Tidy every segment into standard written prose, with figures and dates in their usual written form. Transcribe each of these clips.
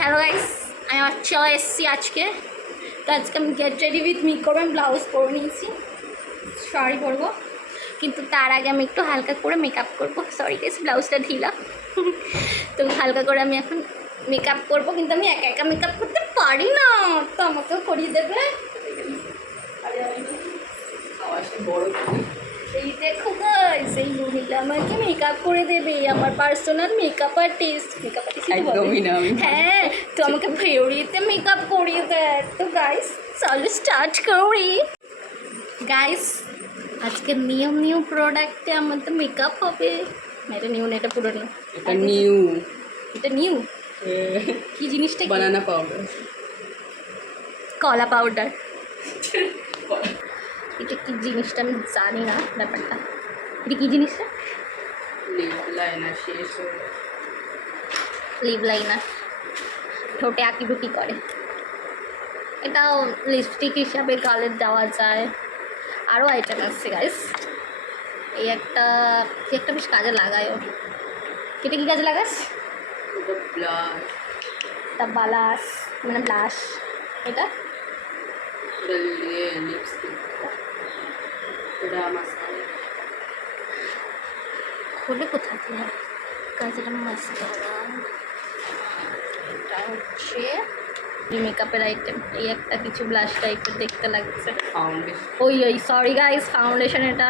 Hello guys, আমি আমার চলে এসেছি আজকে। তো আজকে আমি গেট রেডি উইথ মি করবো, আমি ব্লাউজ পরে নিয়েছি, শাড়ি পরবো, কিন্তু তার আগে আমি একটু হালকা করে মেকআপ করবো। সরি গাইস, ব্লাউজটা ঢিলা। তো হালকা করে আমি এখন মেকআপ করবো, কিন্তু আমি একা একা মেকআপ করতে পারি না, তো আমাকেও করিয়ে দেবে। এই দেখো গাইস, এই মহিলা আমাকে মেকআপ করে দেবে, আমার personal makeup artist. Makeup artist একদমই না আমি। হ্যাঁ, তো আমাকে ফেউরিতে মেকআপ করিয়ে দেয়। তো গাইস চলো স্টার্ট করি। গাইস আজকে নিউ প্রোডাক্টে আমার তো মেকআপ হবে। এটা নিউ না, এটা পুরনো। এটা নিউ। এটা নিউ কি জিনিসটা? বানানা পাউডার। কলা পাউডার। এটা কি জিনিসটা আমি জানি না ব্যাপারটা। এটা কি জিনিসটা? লিপ লাইনার শেষ হয়ে লিপ লাইনার, ঠোঁটে আঁকিবুকি করে। এটাও লিপস্টিক হিসাবে গালে দেওয়া যায়। আরও আইটেম আছে গাইস। এই একটা বেশ কাজে লাগায়ও। এটা কি কাজে লাগাস? এটা ব্লাশ, এটা বালাস মানে ব্লাশ। এটা এটা লিপস্টিক, এটা মাস্কারা। খুলে কোথায় দিয়ে কাজের মাস্কারা। এটা হচ্ছে মেকআপের আইটেম। এই একটা কিছু ব্লাশ টাইপের দেখতে লাগছে। ফাউন্ডেশন। ওই সরি গাইস, ফাউন্ডেশন এটা।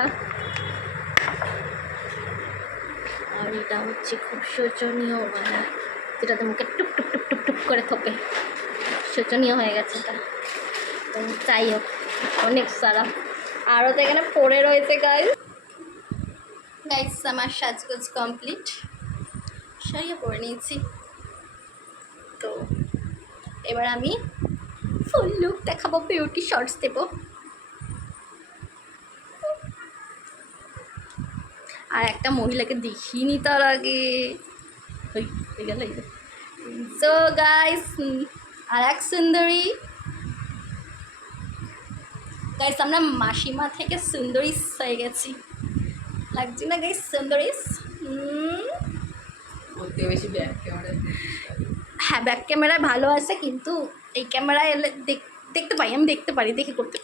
আর এটা হচ্ছে খুব শোচনীয় মানে, যেটাতে মুখে টুপ টুপ টুপ টুপ টুপ করে থোপে। শোচনীয় হয়ে গেছে এটা। তো যাই হোক, অনেক সারা আরও তো এখানে পড়ে রয়েছে গাইস। গাইস আমার সাজগোজ কমপ্লিট, শাড়িও পরে নিয়েছি। তো এবার আমি ফুল লুক দেখাবো, বিউটি শর্টস দেবো। আর একটা মহিলাকে দেখিনি তার আগে। সো গাইস, আর এক সুন্দরী গাইস, আমরা মাসিমা থেকে সুন্দরী হয়ে গেছি, লাগছে না গাইস? সুন্দরীস। ওতে বেশি ব্যাক ক্যামেরা। হ্যাঁ, ব্যাক ক্যামেরায় ভালো আছে, কিন্তু এই ক্যামেরায় এলে দেখতে পাই, আমি দেখতে পারি, দেখে করতে